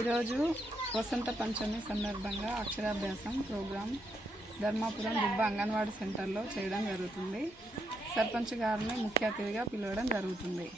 ఈరోజు వసంత పంచమి సందర్భంగా అక్షరాభ్యాసం ప్రోగ్రాం ధర్మాపురం దుబ్బ అంగన్వాడీ సెంటర్లో చేయడం జరుగుతుంది. సర్పంచ్ గారిని ముఖ్య అతిథిగా పిలవడం జరుగుతుంది.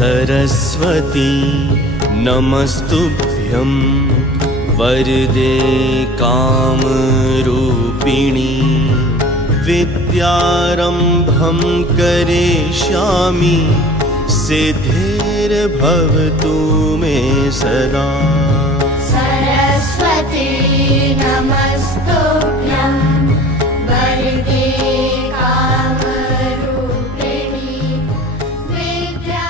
सरस्वती नमस्तुभ्यं वरदे कामरूपिणी विद्यारम्भं करिष्यामि सिद्धिर्भवतु मे सदा। सरस्वती नमस्तुभ्यं वरदे कामरूपिणी विद्यारम्भं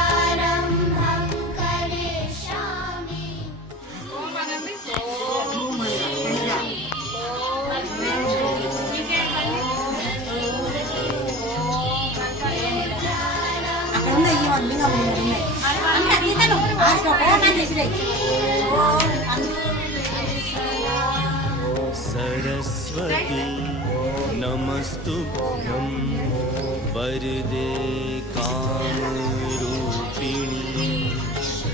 करिष्यामि। सरस्वती नमस्तुभ्यं वरदे कामरूपिणी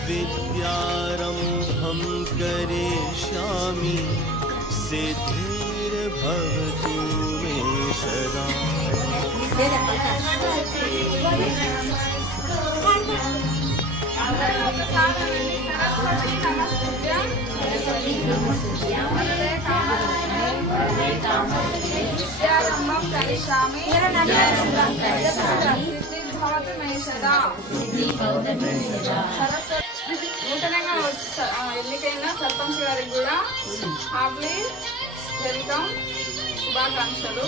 विद्यारम्भं करिष्यामि सिद्धिर्भवतु मे सदा। విద్యారంభం కరిష్యామి సిద్ధిర్భవతు మే సదా. నూతనంగా ఎన్నికైన సర్పంచ్ గారికి కూడా హార్ట్లీ వెల్కమ్, శుభాకాంక్షలు.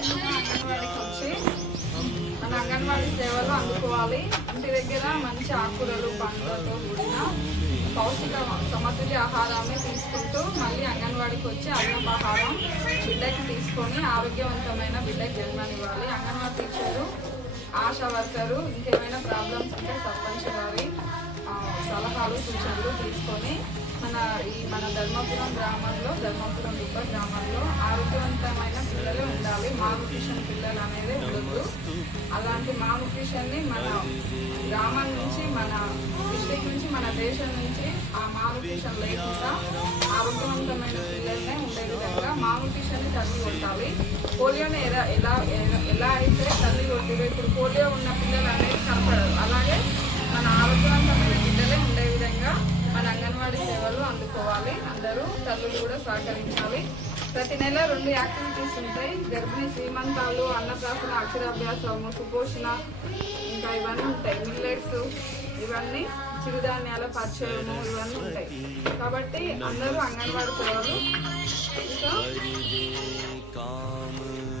అంగన్వాడీకి వచ్చి మన అంగన్వాడీ సేవలు అందుకోవాలి. ఇంటి దగ్గర మంచి ఆకుకూరలు పండ్లతో కూడిన పౌష్టిక సమతుల్య ఆహారాన్ని తీసుకుంటూ మళ్ళీ అంగన్వాడీకి వచ్చి అన్నపాహారం బిడ్డకి తీసుకొని ఆరోగ్యవంతమైన బిడ్డకి జన్మనివ్వాలి. అంగన్వాడీ టీచరు, ఆశా వర్కరు ఇంకేమైనా ప్రాబ్లమ్స్ ఉంటే సర్పంచ్ గారి సలహాలు సూచనలు తీసుకొని మన ధర్మపురం గ్రామంలో, ధర్మపురం దుబ్బ గ్రామంలో ఆరోగ్యవంతమైన పిల్లలు ఉండాలి. మాల్న్యూట్రిషన్ పిల్లలు అనేది ఉండదు. అలాంటి మాల్న్యూట్రిషన్ని మన గ్రామం నుంచి, మన డిస్ట్రిక్ట్ నుంచి, మన దేశం నుంచి ఆ మాల్న్యూట్రిషన్ లేకుండా ఆరోగ్యవంతమైన పిల్లలనే ఉండే విధంగా మాల్న్యూట్రిషన్ని తల్లి కొట్టాలి. పోలియోని ఎలా అయితే తల్లి కొట్టివో ఇప్పుడు పోలియో ఉన్న పిల్లలు అనేది కనపడదు. అలాగే మన ఆరోగ్యవంతమైన పిల్లలే ఉండే విధంగా మన అంగన్వాడీ సేవలు అందుకోవాలి. అందరూ తల్లులు కూడా సహకరించాలి. ప్రతి నెల 2 యాక్టివిటీస్ ఉంటాయి. గర్భిణీ శ్రీమంతాలు, అన్నప్రాసన, అక్షరాభ్యాసము, సుపోషణ, ఇంకా ఇవన్నీ ఉంటాయి. మిల్లెట్స్, ఇవన్నీ చిరుధాన్యాల పరిచయము, ఇవన్నీ ఉంటాయి. కాబట్టి అందరూ అంగన్వాడీ సేవలు. ఇంకా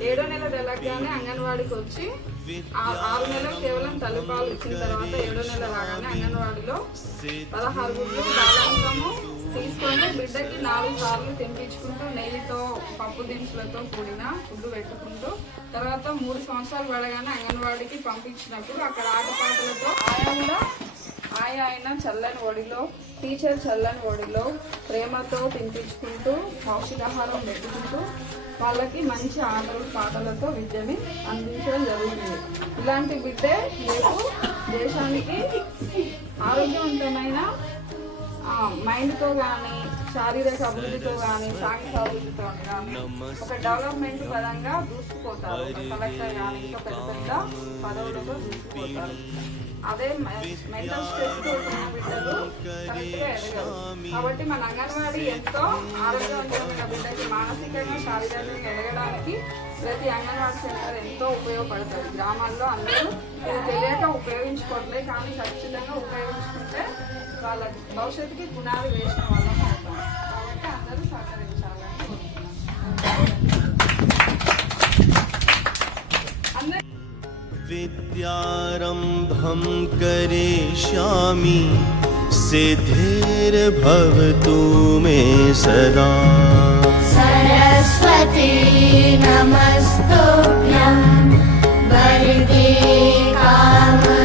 7వ నెల తెలగానే అంగన్వాడీకి వచ్చి 6 నెలలు కేవలం తల్లిపాలు ఇచ్చిన తర్వాత 7వ నెల రాగానే అంగన్వాడీలో 16 గుడ్లు బాలాంతము తీసుకొని బిడ్డకి 4 సార్లు తినిపించుకుంటూ నెయ్యితో, పప్పు దినుసులతో కూడిన ఫుడ్ పెట్టుకుంటూ తర్వాత 3 సంవత్సరాలు పడగానే అంగన్వాడీకి పంపించినప్పుడు అక్కడ ఆటపాటలతో ఆయా అయినా చల్లని ఒడిలో, టీచర్ చల్లని ఒడిలో ప్రేమతో తినిపించుకుంటూ పౌష్టికాహారం పెట్టుకుంటూ వాళ్ళకి మంచి ఆటలు పాటలతో విద్యని అందించడం జరుగుతుంది. ఇలాంటి బిడ్డే రేపు దేశానికి ఆరోగ్యవంతమైన మైండ్తో కానీ, శారీరక అభివృద్ధితో కానీ, సాంఘిక అభివృద్ధితో కానీ ఒక డెవలప్మెంట్ పరంగా దూసుకుపోతారు. ఒక కలెక్టర్ కానీ ఇంకా పెద్ద పెద్ద పదవులతో దూసుకుపోతారు. అదే మెంటల్ స్ట్రెస్ ఉన్న బిడ్డలు కరెక్ట్గా ఎదగరు. కాబట్టి మన అంగన్వాడీ ఎంతో ఆరోగ్యవంతమైన బిడ్డకి మానసికంగా, శారీరకంగా ఎదగడానికి ప్రతి అంగన్వాడీ సెంటర్ ఎంతో ఉపయోగపడుతుంది. గ్రామాల్లో అందరూ ఇది తెలియక ఉపయోగించుకోవట్లే, కానీ ఖచ్చితంగా ఉపయోగించుకుంటే వాళ్ళ భవిష్యత్తుకి పునాది వేసిన వాళ్ళం అవుతాం. కాబట్టి అందరూ సహకరించాలని కోరుతున్నాను. विद्यारम्भं करिष्यामि सिद्धिर्भवतु मे सदा सरस्वती नमस्तुभ्यं वरदे कामरूपिणि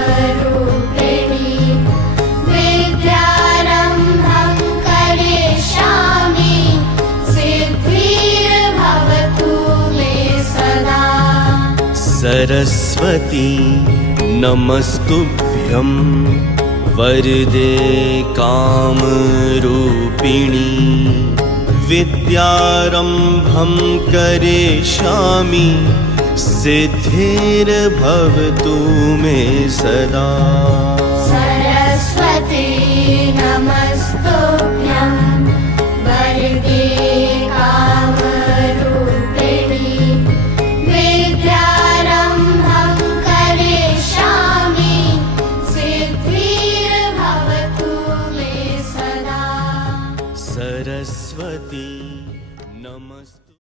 विद्यारम्भं करिष्यामि सिद्धिर्भवतु मे सदा सरस्वती नमस्तुभ्यं वरदे कामरूपिणि विद्यारम्भं करिष्यामि सिद्धिर्भवतु मे सदा सरस्वती नमस्तुभ्यं वरदे कामरूपिणि विद्यारम्भं करिष्यामि सिद्धिर्भवतु मे सदा सरस्वती नमस्तु